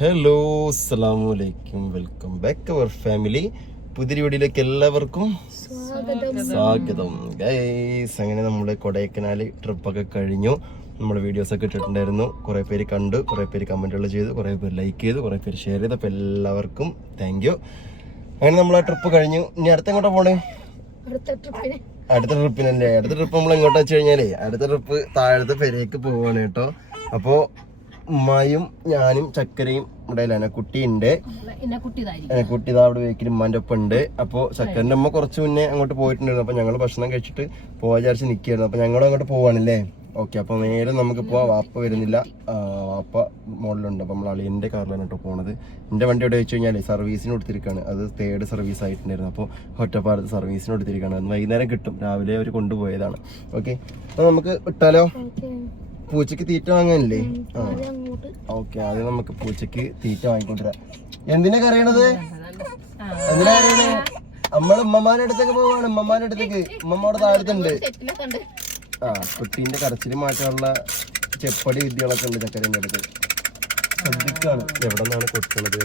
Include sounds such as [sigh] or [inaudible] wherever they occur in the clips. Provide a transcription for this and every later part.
Hello അസ്സലാമലൈക്കും welcome back our family പുതിരി വീടിലേക്ക് എല്ലാവർക്കും സ്വാഗതം. ഗൈസ് അങ്ങനെ നമ്മുടെ കൊടൈക്കനാൽ ട്രിപ്പൊക്കെ കഴിഞ്ഞു. നമ്മുടെ വീഡിയോസ് ഒക്കെ ഇട്ടിട്ടുണ്ടായിരുന്നു. കുറേ പേര് കണ്ടു കുറേ പേര് കമന്റുകൾ ചെയ്തു കുറേ പേര് ലൈക്ക് ചെയ്തു കുറേ പേര് ഷെയർ ചെയ്തു. അപ്പോൾ എല്ലാവർക്കും താങ്ക് യു അങ്ങനെ നമ്മൾ ആ ട്രിപ്പ് കഴിഞ്ഞു. ഇനി അടുത്ത എങ്ങോട്ടാ പോണേ? അടുത്ത ട്രിപ്പിനല്ലേ അടുത്ത ട്രിപ്പ് നമ്മൾ എങ്ങോട്ടാ വെച്ച് കഴിഞ്ഞാലേ? അടുത്ത ട്രിപ്പ് താഴത്തെ പെരേക്ക് പോവാണ് കേട്ടോ. അപ്പോൾ ഉമ്മായും ഞാനും ചക്കരയും ഇടയിലാണ് കുട്ടി ഉണ്ട് എന്നെ കുട്ടിയതായിരിക്കും കുട്ടി ഇതാ അവിടെ വേക്കിൽ ഉമ്മാന്റെ ഒപ്പം ഉണ്ട് അപ്പോൾ ചക്കരന്റെ അമ്മ കുറച്ച് മുന്നേ അങ്ങോട്ട് പോയിട്ടുണ്ടായിരുന്നു. അപ്പൊ ഞങ്ങൾ ഭക്ഷണം കഴിച്ചിട്ട് പോവാ വിചാരിച്ച് നിൽക്കുകയായിരുന്നു അപ്പൊ ഞങ്ങളും അങ്ങോട്ട് പോവാണല്ലേ? ഓക്കെ അപ്പൊ നേരെ നമുക്ക് പോവാം. വാപ്പ വരുന്നില്ല. വാപ്പ മോഡലുണ്ട് അപ്പൊ നമ്മൾ അളിയന്റെ കാറിലാണ് കേട്ടോ പോണത്. എന്റെ വണ്ടി എവിടെ വെച്ച് കഴിഞ്ഞാൽ സർവീസിന് കൊടുത്തിരിക്കുകയാണ് അത് തേർഡ് സർവീസ് ആയിട്ടുണ്ടായിരുന്നു. അപ്പോൾ ഒറ്റപ്പാലത്ത് സർവീസിന് കൊടുത്തിരിക്കുകയാണ് അത് വൈകുന്നേരം കിട്ടും. രാവിലെ അവർ കൊണ്ടുപോയതാണ്. ഓക്കെ അപ്പൊ നമുക്ക് വിട്ടാലോ? പൂച്ചക്ക് തീറ്റ വാങ്ങാനില്ലേ? ആ. ഓക്കെ അത് നമുക്ക് പൂച്ചക്ക് തീറ്റ വാങ്ങിക്കൊണ്ടുവരാം. എന്തിനാ കറിയണത് എന്തിനാ കറിയണത് നമ്മൾ ഉമ്മമാരുടെ അടുത്തേക്ക് പോവാണ് ഉമ്മമാരുടെ അടുത്തേക്ക്. ഉമ്മമ്മയുടെ താഴത്തുണ്ട്. ആ കുട്ടീന്റെ കരച്ചിൽ മാറ്റാനുള്ള ചെപ്പടി വിദ്യകളൊക്കെ ഉണ്ട് ചക്കരേന്റെ അടുത്ത്. ശ്രദ്ധിക്കാണ് എവിടെ നിന്നാണ് കൊട്ടണത്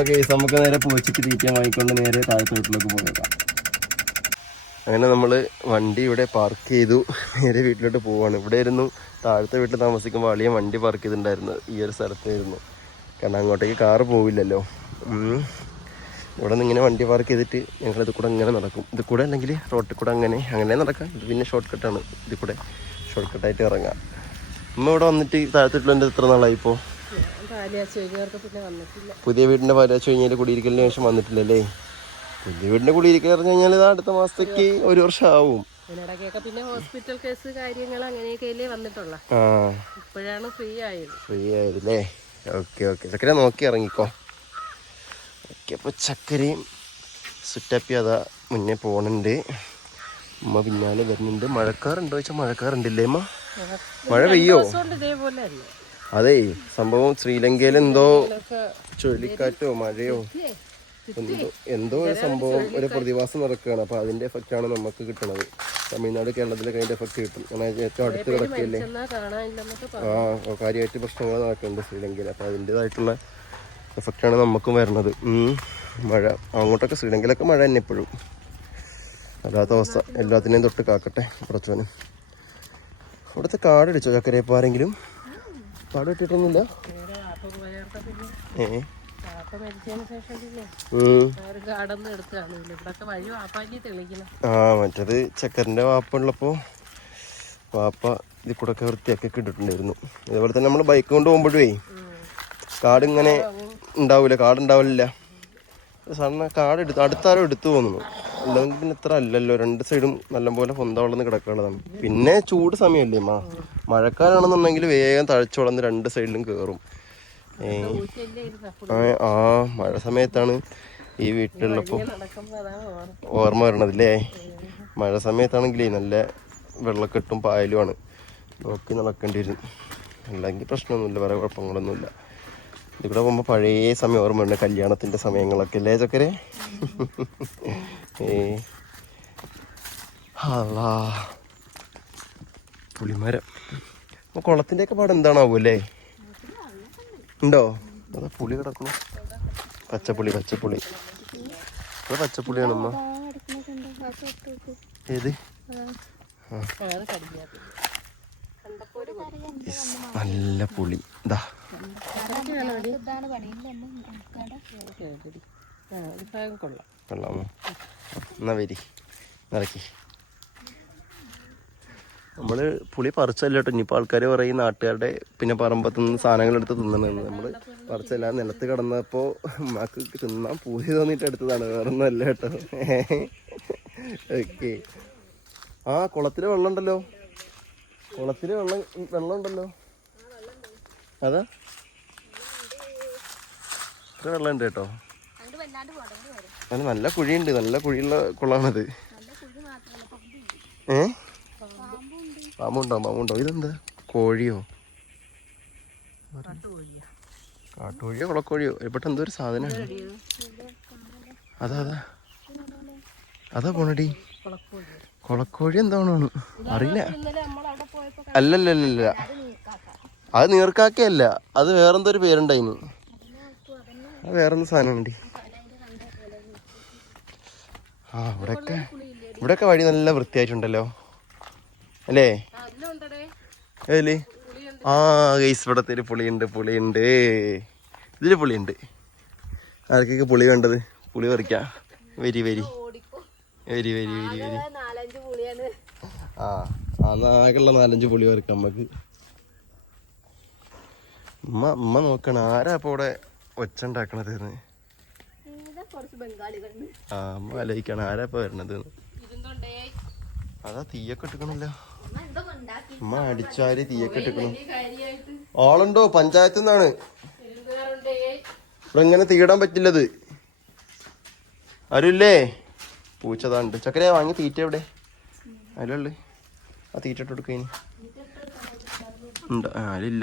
ഓക്കെ നമുക്ക് നേരെ പൂച്ചക്ക് തീറ്റ വാങ്ങിക്കൊണ്ട് നേരെ താഴത്തോട്ടിലേക്ക് പോയേക്കാം. അങ്ങനെ നമ്മൾ വണ്ടി ഇവിടെ പാർക്ക് ചെയ്തു. നേരെ വീട്ടിലോട്ട് പോവാണ്. ഇവിടെ ആയിരുന്നു താഴത്തെ വീട്ടിൽ താമസിക്കുമ്പോൾ അളിയൻ വണ്ടി പാർക്ക് ചെയ്തിട്ടുണ്ടായിരുന്നത് ഈ ഒരു സ്ഥലത്തായിരുന്നു. കാരണം അങ്ങോട്ടേക്ക് കാറ് പോവില്ലല്ലോ. ഇവിടെ നിന്ന് ഇങ്ങനെ വണ്ടി പാർക്ക് ചെയ്തിട്ട് ഞങ്ങൾ ഇത് കൂടെ ഇങ്ങനെ നടക്കും. ഇത് കൂടെ അല്ലെങ്കിൽ റോട്ടിൽ കൂടെ അങ്ങനെ. അങ്ങനെ നടക്കാം. ഇത് പിന്നെ ഷോർട്ട് കട്ടാണ് ഇത് കൂടെ ഷോർട്ട് കട്ടായിട്ട് ഇറങ്ങാം. അമ്മ ഇവിടെ വന്നിട്ട് താഴത്തിട്ടുള്ള എത്ര നാളായി ഇപ്പോൾ പുതിയ വീടിന്റെ പാലാച്ച് കഴിഞ്ഞാൽ കുടിയിരിക്കലിന് ശേഷം വന്നിട്ടില്ലല്ലേ? പുതിയ വീടിന്റെ കുടിയിരിക്കൽ പറഞ്ഞു കഴിഞ്ഞാൽ ഇത് അടുത്ത മാസത്തേക്ക് ഒരു വർഷം ആവും ഇതിനിടയ്ക്കൊക്കെ പിന്നെ ഹോസ്പിറ്റൽ കേസ് കാര്യങ്ങൾ അങ്ങനെയൊക്കെയല്ലേ വന്നിട്ടുള്ള. ഇപ്പോഴാണ് ഫ്രീ ആയത്. ഫ്രീ ആയതല്ലേ? Okay okay. ചക്കര നോക്കി ഇറങ്ങിക്കോ. ഓക്കെ അപ്പോൾ ചക്കരയും സുറ്റപ്പി അതാ മുന്നേ പോണുണ്ട്. ഉമ്മ പിന്നാലെ വരുന്നുണ്ട്. മഴക്കാറുണ്ടോ വെച്ചാൽ മഴക്കാറുണ്ടില്ലേ അമ്മ മഴ പെയ്യോ? അതേ സംഭവം ശ്രീലങ്കയിൽ എന്തോ ചുഴലിക്കാറ്റോ മഴയോ? എന്തോ എന്തോ ഒരു സംഭവം ഒരു പ്രതിഭാസം നടക്കുകയാണ്. അപ്പൊ അതിന്റെ എഫക്റ്റ് ആണ് നമുക്ക് കിട്ടുന്നത് തമിഴ്നാട് കേരളത്തിലൊക്കെ അതിന്റെ എഫക്റ്റ് കിട്ടും. കാരണം ഏറ്റവും അടുത്ത് കിടക്കുകയല്ലേ? ആ കാര്യമായിട്ട് പ്രശ്നങ്ങൾ നടക്കുന്നുണ്ട് ശ്രീലങ്കയിൽ. അപ്പോൾ അതിന്റെതായിട്ടുള്ള ആണ് നമുക്കും വരുന്നത്. മഴ. അങ്ങോട്ടൊക്കെ ശ്രീലങ്കയിലൊക്കെ മഴ തന്നെ എപ്പോഴും അല്ലാത്ത അവസ്ഥ. എല്ലാത്തിനെയും തൊട്ട് കാക്കട്ടെ കുറച്ചോനും ഇവിടുത്തെ കാട് അടിച്ചോ ചക്കരയപ്പോൾ ആരെങ്കിലും കാട് കിട്ടിയിട്ടൊന്നുമില്ല ഏ. ആ മറ്റത് ചക്കറിന്റെ വാപ്പ ഉള്ളപ്പോ വാപ്പ ഇതിൽ കൂടെ ഒക്കെ വൃത്തിയാക്കി ഇട്ടിട്ടുണ്ടായിരുന്നു. അതേപോലെ തന്നെ നമ്മൾ ബൈക്ക് കൊണ്ട് പോകുമ്പോഴേ കാട് ഇങ്ങനെ ഉണ്ടാവില്ല കാട് ഉണ്ടാവില്ല സാറിന് കാട് എടുത്ത് അടുത്താരോ എടുത്തു പോകുന്നു അല്ലെങ്കിൽ പിന്നെ ഇത്ര അല്ലല്ലോ രണ്ട് സൈഡും നല്ലപോലെ പൊന്തവളർന്ന് കിടക്കാനുള്ളതാണ്. പിന്നെ ചൂട് സമയമല്ലേ മാ. മഴക്കാലാണെന്നുണ്ടെങ്കിൽ വേഗം തഴച്ചു വളർന്ന് രണ്ട് സൈഡിലും കയറും ആ, മഴ സമയത്താണ് ഈ വീട്ടിലുള്ളപ്പോൾ ഓർമ്മ വരണതില്ലേ? മഴ സമയത്താണെങ്കിലേ നല്ല വെള്ളക്കെട്ടും പായലുമാണ്. നോക്കി നടക്കേണ്ടി വരും അല്ലെങ്കിൽ പ്രശ്നമൊന്നുമില്ല വേറെ കുഴപ്പങ്ങളൊന്നുമില്ല. ഇതിവിടെ പോകുമ്പോൾ പഴയ സമയം ഓർമ്മ ഉണ്ട് കല്യാണത്തിന്റെ സമയങ്ങളൊക്കെ അല്ലേ ചക്കരെ? ഏ പുളിമരം. അപ്പോൾ കുളത്തിന്റെയൊക്കെ പാട് അല്ലേ? ഉണ്ടോ? അതാ പുളി കിടക്കുന്നു. പച്ചപ്പുളി പച്ചപ്പുളി. അത് പച്ചപ്പുളിയാണ് അമ്മ ഏത്? നല്ല പുളി. ഇതാ കൊള്ളാം. കൊള്ളാമോ എന്നാ വരി. നിറക്കി നമ്മൾ പുളി പറിച്ചല്ല കേട്ടോ. ഇനിയിപ്പോൾ ആൾക്കാർ പറയും നാട്ടുകാരുടെ പിന്നെ പറമ്പത്ത് നിന്ന് സാധനങ്ങൾ എടുത്ത് തിന്നണമെന്ന് നമ്മൾ പറിച്ചല്ല നിലത്ത് കിടന്നപ്പോൾ മാക്ക് തിന്നാൻ പൂതി തോന്നിയിട്ട് എടുത്തതാണ്. വേറെ ഒന്നല്ല കേട്ടോ. ഓക്കെ. ആ കുളത്തിൽ വെള്ളം ഉണ്ടല്ലോ കുളത്തിൽ വെള്ളം വെള്ളം ഉണ്ടല്ലോ അതാ. ഇത്ര വെള്ളം ഉണ്ട് കേട്ടോ അത് നല്ല കുഴിയുണ്ട്. നല്ല കുഴിയുള്ള കുളമാണത്. ഏ? പാമ്പുണ്ടോ പാമ്പുണ്ടോ ഇതെന്താ? കോഴിയോ? കാട്ടുകോഴിയോ? കുളക്കോഴിയോ ഇപ്പോട്ട് എന്തോ ഒരു സാധനമാണ്? അതാ അതാ. അതാ പോണടി. കുളക്കോഴി എന്താണോ? അറിയില്ല. അല്ലല്ലല്ല അത് നീർക്കാക്കയല്ല. അത് വേറെന്തോ ഒരു പേരുണ്ടായിന്. അത് വേറെന്ത് സാധനമുണ്ട്? ആ ഇവിടെയൊക്കെ ഇവിടെയൊക്കെ വഴി നല്ല വൃത്തിയായിട്ടുണ്ടല്ലോ. അല്ലേ? ഏൽ ആ ഗൈസ് ഇവിടത്തെ ഒരു പുളിയുണ്ട് പുളിയുണ്ട്. ഇതിൽ പുളിയുണ്ട്. ആർക്കൊക്കെ പുളി വേണ്ടത്? പുളി പറിക്കാം. വരി വരി. വരി വരി വരി വരി. ആ അന്ന് ആകെയുള്ള നാലഞ്ച് പുളി പറിക്കാം നമുക്ക് ഉമ്മ ഉമ്മ നോക്കണം. ആരാ അപ്പൊ ഇവിടെ ഒച്ച ഉണ്ടാക്കണത് ആ അമ്മ ആലോചിക്കണം. ആരാ ഇപ്പൊ വരണത് അതാ തീയൊക്കെ ഇട്ടിക്കണല്ലോ. ഉമ്മ അടിച്ചാൽ തീയൊക്കെ ഇട്ടിക്കണം ആളുണ്ടോ? പഞ്ചായത്ത് നിന്നാണ്. ഇവിടെ ഇങ്ങനെ തീടാൻ പറ്റില്ലത്. ആരുമില്ലേ പൂച്ചതാണ്ട് ചക്കര വാങ്ങി തീറ്റ എവിടെ? അതിലുള്ളു ആ തീറ്റ ഇട്ട് കൊടുക്കുക ഉണ്ട്. ആ,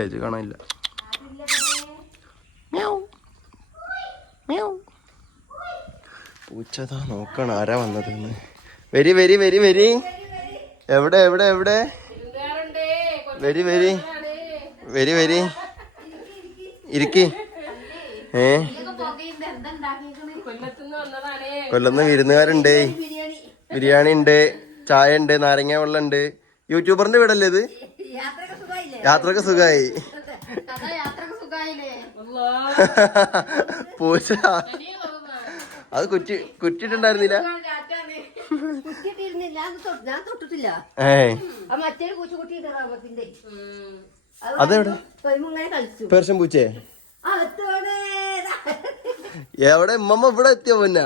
ഇത് കാണാനില്ല. പൂച്ചതാ നോക്കണം ആരാ വന്നത് വരി വരി വരി വരി. എവിടെ എവിടെ എവിടെ? വെരി വരി. വരി വരി. ഇരിക്കി. ഏ? കൊല്ലന്ന് വിരുന്നുകാരുണ്ട്. ബിരിയാണി ഉണ്ട്. ചായ ഉണ്ട്. നാരങ്ങ വെള്ളം ഉണ്ട്. യൂട്യൂബറിന്റെ വീടല്ലേ ഇത്? യാത്രയ്ക്ക് സുഖായി പൂച്ച. അത് കുറ്റി കുറ്റിട്ടുണ്ടായിരുന്നില്ല? ഞാൻ തൊട്ടിട്ടില്ല. അതെവിടെ? എവിടെ? ഇമ്മമ്മ ഇവിടെ എത്തിയോ പിന്നെ?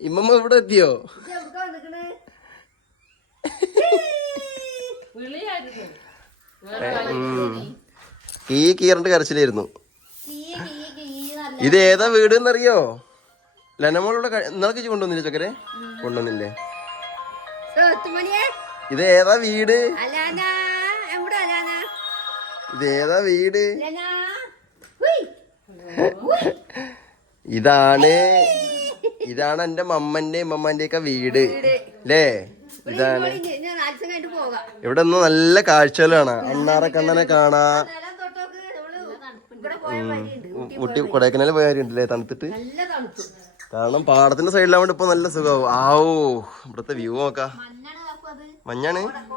ഇമ്മമ്മ ഇവിടെ എത്തിയോ. ഈ കീറിന്റെ കരച്ചിലായിരുന്നു. കീ കീ കീ ഇത് ഏതാ വീട് എന്നറിയോ? ലനമോളിവിടെ ഇന്നലെ ചേച്ചി കൊണ്ടുവന്നില്ലേ ചക്കരെ? കൊണ്ടുവന്നില്ലേ? ഇത് ഏതാ വീട്? ഇത് ഏതാ വീട്. ഇതാണ് ഇതാണ് എന്റെ മമ്മന്റെ മമ്മന്റെ ഒക്കെ വീട്. അല്ലേ ഇതാണ്. ഇവിടെ നിന്ന് നല്ല കാഴ്ചകളാണ്. കാണാ. ഇവിടെ പോയ വഴിയുണ്ട്. ഊട്ടി കൊടൈക്കനാൽ പോയ കാര്യമുണ്ടല്ലേ തണുത്തിട്ട്? കാരണം പാടത്തിന്റെ സൈഡിലാവുമ്പോ ഇപ്പൊ നല്ല സുഖമാവും. ആവോ ഇവിടുത്തെ വ്യൂ നോക്ക. മഞ്ഞാണ് കാക്കു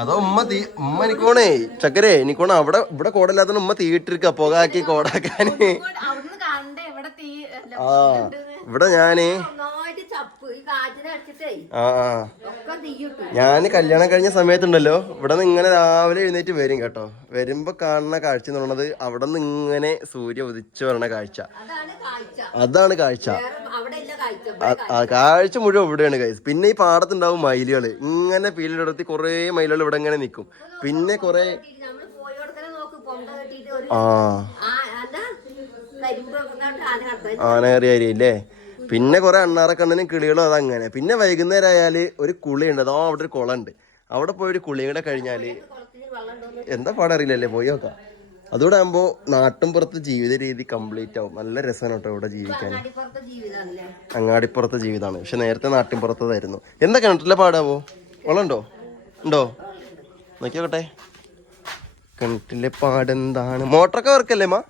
അത്. ഉമ്മ തീ ഉമ്മ എനിക്കോണേ ചക്കരേ എനിക്കോണ അവിടെ ഇവിടെ കോടല്ലാത്ത ഉമ്മ തീയിട്ടിരിക്ക പുകാക്കി കോടാക്കാന്. ആ ഇവിടെ ഞാൻ ആ ഞാൻ കല്യാണം കഴിഞ്ഞ സമയത്തുണ്ടല്ലോ ഇവിടെ നിന്ന് ഇങ്ങനെ രാവിലെ എഴുന്നേറ്റ് വരും കേട്ടോ. വരുമ്പോ കാണുന്ന കാഴ്ച എന്ന് പറയുന്നത് അവിടെ നിന്ന് ഇങ്ങനെ സൂര്യ ഉദിച്ചു വരണ കാഴ്ച. അതാണ് കാഴ്ച. കാഴ്ച. മുഴുവൻ ഇവിടെയാണ് കൈസ് പിന്നെ ഈ പാടത്തുണ്ടാവും മയിലുകൾ. ഇങ്ങനെ പീലിടത്തി കുറേ മയിലുകൾ ഇവിടെ ഇങ്ങനെ നിൽക്കും പിന്നെ കുറെ ആ. ആന ആനേറിയ അല്ലേ പിന്നെ കുറെ അണ്ണാറക്കണ്ണനും കിളികളും അതങ്ങനെ പിന്നെ വൈകുന്നേരം ആയാൽ ഒരു കുളിയുണ്ട്. അതോ അവിടെ ഒരു കുളമുണ്ട്. അവിടെ പോയി ഒരു കുളിയും കൂടെ കഴിഞ്ഞാൽ എന്താ പാടം അറിയില്ലല്ലേ? പോയി നോക്കാം. അതുകൂടെ ആകുമ്പോ നാട്ടും പുറത്ത് ജീവിത രീതി കംപ്ലീറ്റ് ആവും. നല്ല രസമാണ് കേട്ടോ ഇവിടെ ജീവിക്കാൻ. അങ്ങാടിപ്പുറത്തെ ജീവിതമാണ് പക്ഷെ നേരത്തെ നാട്ടിൻപുറത്തതായിരുന്നു എന്താ കിണറ്റിലെ പാടാവോ? വെള്ളമുണ്ടോ? ഉണ്ടോ? നോക്കിയോട്ടെ കിണറ്റിലെ പാടെന്താണ്? മോട്ടറൊക്കെ വർക്കല്ലേ മാ?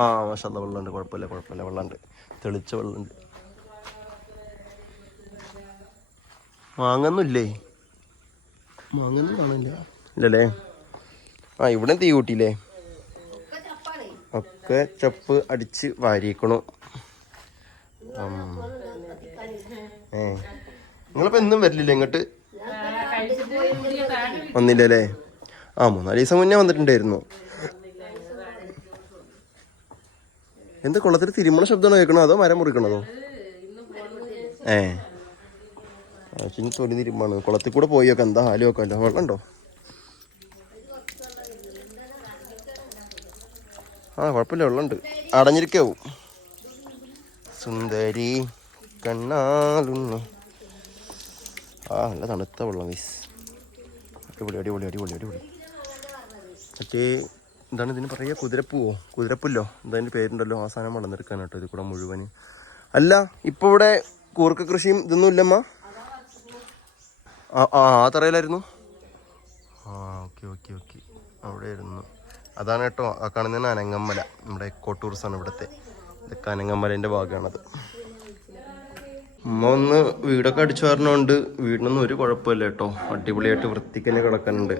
ആ മാഷല്ല വെള്ളമുണ്ട്. കുഴപ്പമില്ല കുഴപ്പമില്ല വെള്ളമുണ്ട്. തെളിച്ച വെള്ളമുണ്ട് മാങ്ങൊന്നുമില്ലേ മാങ്ങൊന്നും കാണില്ല ഇല്ലല്ലേ? ആ ഇവിടെ തീ കൂട്ടിയില്ലേ? ഒക്കെ ചപ്പ് അടിച്ച് വാരിക്കണു ഏ. നിങ്ങളിപ്പോ എന്നും വരില്ലേ ഇങ്ങോട്ട്? വന്നില്ലല്ലേ? ആ മൂന്നാൽ ദിവസം മുന്നേ വന്നിട്ടുണ്ടായിരുന്നു. എന്ത് കൊള്ളത്തിൽ തിരുമണ ശബ്ദമാണ് കേൾക്കണോ? അതോ മരം മുറിക്കണതോ? ഏ. ആച്ചിന് തൊലി തിരുമാണ് കുളത്തിൽ കൂടെ പോയി നോക്കാം. എന്താ ഹാലി നോക്കാമല്ലോ വെള്ളം ഉണ്ടോ? ആ കുഴപ്പമില്ല. വെള്ളമുണ്ട് അടഞ്ഞിരിക്കാവും. സുന്ദരി കണ്ണാലുണ്ണി ആ നല്ല തണുത്ത വെള്ളം മിസ് അടിപൊളി അടിപൊളി അടിപൊളി അടിപൊളി. മറ്റേ എന്താണ് ഇതിന് പറയുക കുതിരപ്പൂവോ? കുതിരപ്പുല്ലോ? എന്താ അതിന്റെ പേരുണ്ടല്ലോ? സാധനം വളർന്നെടുക്കാൻ കേട്ടോ ഇത് കൂടെ മുഴുവൻ അല്ല ഇപ്പോൾ ഇവിടെ കൂർക്ക കൃഷിയും ഇതൊന്നും ഇല്ലമ്മ? ആ ആ തറയിലായിരുന്നു? ആ ഓക്കെ ഓക്കെ ഓക്കെ. അവിടെ ആയിരുന്നു അതാണ് കേട്ടോ ആ കാണുന്നതാണ് അനങ്ങമ്മല നമ്മുടെ എക്കോ ടൂറിസമാണ് ഇവിടുത്തെ. ഇതൊക്കെ അനങ്ങമ്മലേന്റെ ഭാഗമാണത്. ഉമ്മ ഒന്ന് വീടൊക്കെ അടിച്ചു വരണോണ്ട്. വീടിനൊന്നും ഒരു കുഴപ്പമില്ല കേട്ടോ. അടിപൊളിയായിട്ട് വൃത്തിക്ക് തന്നെ കിടക്കാനുണ്ട്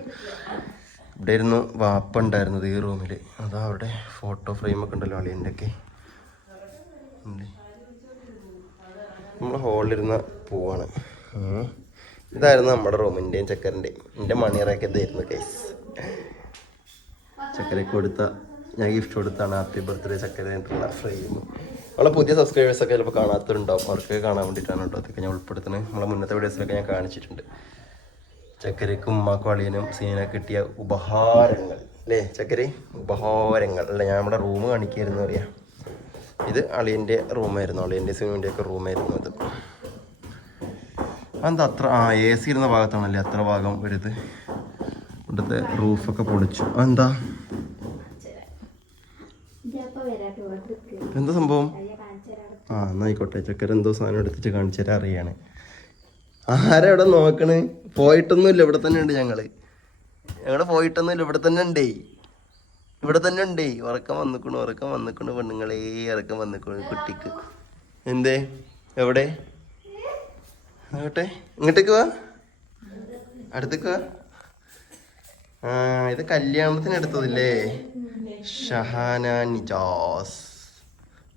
ഇവിടെ ഇരുന്ന് വാപ്പ ഉണ്ടായിരുന്നത് ഈ റൂമിൽ അതാ അവിടെ ഫോട്ടോ ഫ്രെയിമൊക്കെ ഉണ്ടല്ലോ അളിയന്റെ ഒക്കെ ഉണ്ട് നമ്മൾ ഹോളിലിരുന്ന പോവാണ്. ഇതായിരുന്നു നമ്മുടെ റൂമിന്റെയും ചക്കരന്റെയും. എന്റെ മണിയറൊക്കെ ഇതായിരുന്നു കേസ് ചക്കരയ്ക്ക് കൊടുത്ത ഞാൻ ഗിഫ്റ്റ് കൊടുത്താണ് ഹാപ്പി ബർത്ത്ഡേ ചക്കര ഫ്രെയിം നമ്മളെ പുതിയ സബ്സ്ക്രൈബേഴ്സൊക്കെ ചിലപ്പോൾ കാണാത്തവരുണ്ടാവും. അവർക്ക് കാണാൻ വേണ്ടിയിട്ടാണ് കേട്ടോ അതൊക്കെ ഞാൻ ഉൾപ്പെടുത്തുന്നത്. നമ്മളെ മുന്നത്തെ വീഡിയോസിലൊക്കെ ഞാൻ കാണിച്ചിട്ടുണ്ട്. ചക്കരയ്ക്കും ഉമ്മാക്കും അളിയനും സീന കിട്ടിയ ഉപഹാരങ്ങൾ. അല്ലേ ചക്കര? ഉപഹാരങ്ങൾ. അല്ല ഞാൻ നമ്മുടെ റൂം കാണിക്കായിരുന്നു അറിയാം. ഇത് അളിയന്റെ റൂമായിരുന്നു. അളിയന്റെ സിനുവിന്റെ ഒക്കെ റൂമായിരുന്നു ഇത്. എന്താ അത്ര ആ എ സി ഇരുന്ന ഭാഗത്താണല്ലേ അത്ര ഭാഗം വരുത് ഇവിടുത്തെ റൂഫൊക്കെ പൊളിച്ചു. എന്താ എന്താ സംഭവം? ആ എന്നായിക്കോട്ടെ. ചക്കര എന്തോ സാധനം എടുത്തിട്ട് കാണിച്ചു തരാൻ അറിയാണ്. ആരാ ഇവിടെ നോക്കണ്? പോയിട്ടൊന്നുമില്ല ഇവിടെ തന്നെ ഉണ്ട് ഞങ്ങൾ. ഞങ്ങൾ പോയിട്ടൊന്നുമില്ല ഇവിടെ തന്നെ ഉണ്ട്. ഇവിടെ തന്നെ ഉണ്ട്. ഉറക്കം വന്നിക്കണു ഉറക്കം വന്നിക്കണു പെണ്ണുങ്ങളേ ഉറക്കം വന്നിക്കണു കുട്ടിക്ക്. എന്തേ? എവിടെ? ആകട്ടെ ഇങ്ങോട്ടേക്ക് വാ. അടുത്തേക്ക് വാ. ആ ഇത് കല്യാണത്തിന് എടുത്തതില്ലേ? ഷഹാന നിജാസ്.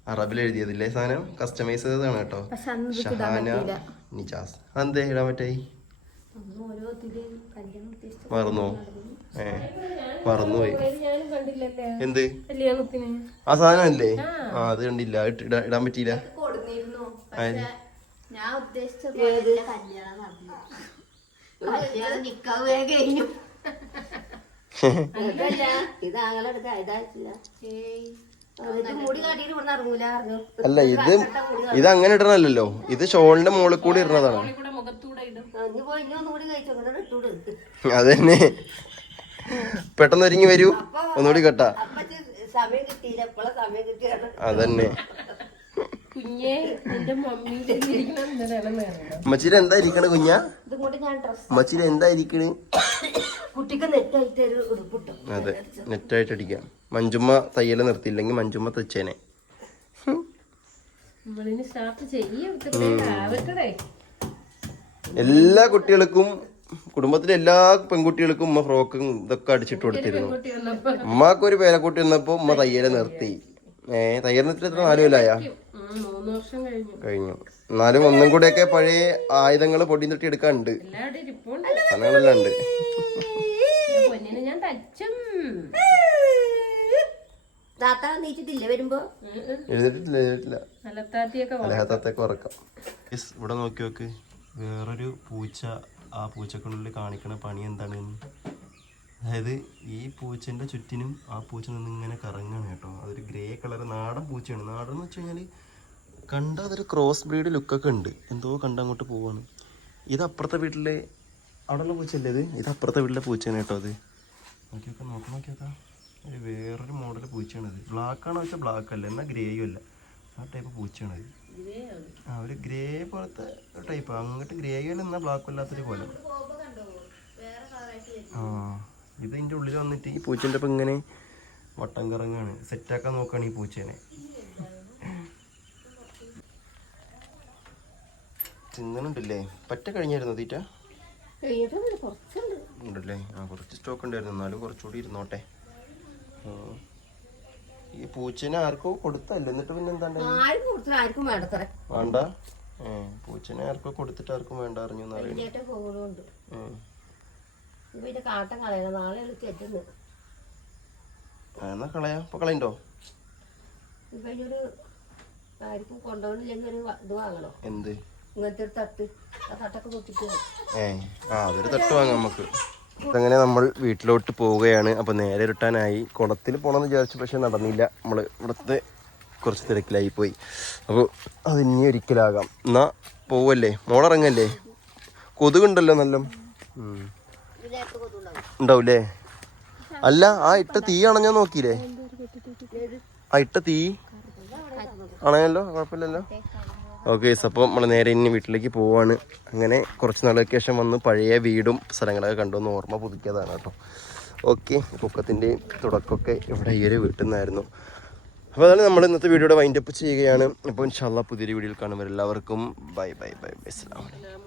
അറബിൽ എഴുതിയതില്ലേ സാധനം? കസ്റ്റമൈസ് ചെയ്തതാണ് കേട്ടോ. ഷഹാന നിജാസ് അതെന്തേ ഇടാൻ പറ്റായി? മറന്നോ? ഏ മറന്നുപോയി. എന്ത്? കല്യാണത്തിന് ആ സാധനം അല്ലേ ആ അത് കണ്ടില്ല. ഇടാൻ പറ്റിയില്ല. ആര്? ഞാൻ [laughs] അല്ല ഇത് ഇത് അങ്ങനെ ഇടണല്ലോ ഇത് ഷോളിന്റെ മുകളിൽ കൂടി ഇടണതാണ് അത് അതന്നെ. പെട്ടെന്ന് ഒരുങ്ങി വരൂ. ഒന്നുകൂടി കേട്ടാ. അതന്നെ. മച്ചിര എന്താ ഇരിക്കണ കുഞ്ഞ? മച്ചിര എന്താ ഇരിക്കണ്? അതെ നെറ്റായിട്ട് അടിക്കാം. മഞ്ജുമ്മ തയ്യൽ നിർത്തിയില്ലെങ്കിൽ മഞ്ജുമ്മ തച്ചേനെ. എല്ലാ കുട്ടികൾക്കും കുടുംബത്തിലെ എല്ലാ പെൺകുട്ടികൾക്കും ഉമ്മ ഫ്രോക്കും ഇതൊക്കെ അടിച്ചിട്ട് കൊടുത്തിരുന്നു. ഉമ്മക്ക് ഒരു പേരക്കുട്ടി വന്നപ്പോ ഉമ്മ തയ്യൽ നിർത്തി. ഏ തയ്യൽ നിർത്തി എത്ര നാല് കൊല്ലായ? കഴിഞ്ഞു. എന്നാലും ഒന്നും കൂടെയൊക്കെ പഴയ ആയുധങ്ങൾ പൊടിയും തട്ടി എടുക്കാനുണ്ട് ഇരിപ്പുണ്ട്. സാധനങ്ങളെല്ലാം ഉണ്ട് ഞാൻ താത്ത നീച്ചിട്ടില്ല വരുമ്പോ? ഉം, ഉം. എഴുതിട്ടില്ല എഴുതിട്ടില്ല അലത്താത്തിയൊക്കെ വന്നു. അലഹത്തത്തേക്ക് ഉറക്കാം. യെസ് ഇവിടെ നോക്കി നോക്ക്. വേറൊരു പൂച്ച ആ പൂച്ചക്കുള്ളിൽ കാണിക്കണ പണി എന്താണ് അതായത് ഈ പൂച്ചന്റെ ചുറ്റിനും ആ പൂച്ച നിന്ന് ഇങ്ങനെ കറങ്ങാണ് കേട്ടോ. അതൊരു ഗ്രേ കളർ നാടൻ പൂച്ചയാണ്. നാടൻ എന്ന് വെച്ച് കഴിഞ്ഞാൽ കണ്ട അതൊരു ക്രോസ് ബ്രീഡ് ലുക്കൊക്കെ ഉണ്ട്. എന്തോ കണ്ട അങ്ങോട്ട് പോവാണ്. ഇത് അപ്പുറത്തെ വീട്ടിലെ അവിടെയുള്ള പൂച്ചയല്ലേ ഇത്? ഇത് അപ്പുറത്തെ വീട്ടിലെ പൂച്ചയാണ് കേട്ടോ അത്. നോക്കി നോക്കാം നോക്കി നോക്കി നോക്കാം. ഒരു വേറൊരു മോഡൽ പൂച്ചയാണിത്. ബ്ലാക്ക് ആണോ വെച്ചാൽ ബ്ലാക്ക് അല്ല എന്നാൽ ഗ്രേയും അല്ല. ആ ടൈപ്പ് പൂച്ചയാണിത്. ആ ഒരു ഗ്രേ പോലത്തെ ടൈപ്പ് അങ്ങോട്ട് ഗ്രേയും അല്ല എന്നാൽ ബ്ലാക്കും അല്ലാത്തൊരു പോലെ. ആ ഇത് ഇതിന്റെ ഉള്ളിൽ വന്നിട്ട് ഈ പൂച്ചേന്റെ ഇപ്പം ഇങ്ങനെ വട്ടം കറങ്ങാണ്. സെറ്റാക്കാൻ നോക്കുകയാണ് ഈ പൂച്ചേനെ. തിന്നണുണ്ടല്ലേ? പറ്റ കഴിഞ്ഞായിരുന്നു തീറ്റ? ഉണ്ടല്ലേ? ആ കുറച്ച് സ്റ്റോക്ക് ഉണ്ടായിരുന്നു. എന്നാലും കുറച്ചുകൂടി ഇരുന്നോട്ടെ. ഈ പൂച്ചനെ ആർക്കോ കൊടുത്തല്ലോ? എന്നിട്ട് പിന്നെ എന്താണ്ട്? ആർക്കും കൊടുത്തില്ല ആർക്കും വേണ്ടത്ര. വേണ്ട? പൂച്ചനെ ആർക്കോ കൊടുത്തിട്ട് ആർക്കും വേണ്ട അറിഞ്ഞു എന്ന് കാട്ടം കളയണം. നാളെ കളയാ. ഇപ്പൊ കളയണ്ടോ? ഇനിയൊരു ആർക്കും കൊണ്ടുപോകണില്ലെങ്കിൽ ഒരു വ- ഇത് വാങ്ങണോ. എന്ത്? ഇങ്ങനത്തെ ഒരു തട്ട്. ആ തട്ടൊക്കെ ഏ ആ അതൊരു തട്ട് വാങ്ങാം നമുക്ക്. അങ്ങനെ നമ്മൾ വീട്ടിലോട്ട് പോവുകയാണ്. അപ്പൊ നേരെ ഇരുട്ടാനായി. കുളത്തിൽ പോകണമെന്ന് വിചാരിച്ചു പക്ഷെ നടന്നില്ല. നമ്മൾ ഇവിടുത്തെ കുറച്ച് തിരക്കിലായി പോയി. അപ്പോൾ അത് ഇനി ഒരിക്കലാകാം. എന്നാ പോവല്ലേ? മോളിറങ്ങല്ലേ? കൊതുകുണ്ടല്ലോ നല്ല. ഉണ്ടാവൂലേ? അല്ല ആ ഇട്ട തീ അണഞ്ഞോ നോക്കിയില്ലേ? ആ ഇട്ട തീ? അണയല്ലോ കുഴപ്പമില്ലല്ലോ? ഓക്കെ അപ്പോൾ നമ്മൾ നേരെ ഇനി വീട്ടിലേക്ക് പോവാണ്. അങ്ങനെ കുറച്ച് നാൾക്ക് ശേഷം വന്ന് പഴയ വീടും സ്ഥലങ്ങളൊക്കെ കണ്ടുവന്ന് ഓർമ്മ പുതുക്കിയതാണ് കേട്ടോ. ഓക്കെ പൊക്കത്തിന്റെ തുടക്കമൊക്കെ ഇവിടെ ഈ ഒരു വീട്ടിൽ നിന്നായിരുന്നു. അപ്പോൾ അതാണ് നമ്മൾ ഇന്നത്തെ വീഡിയോയുടെ വൈൻഡപ്പ് ചെയ്യുകയാണ്. അപ്പോൾ ഇൻഷാല്ല പുതിയൊരു വീഡിയോയിൽ കാണുമ്പോൾ എല്ലാവർക്കും ബൈ ബൈ ബൈ ബൈ അലൈക്കും.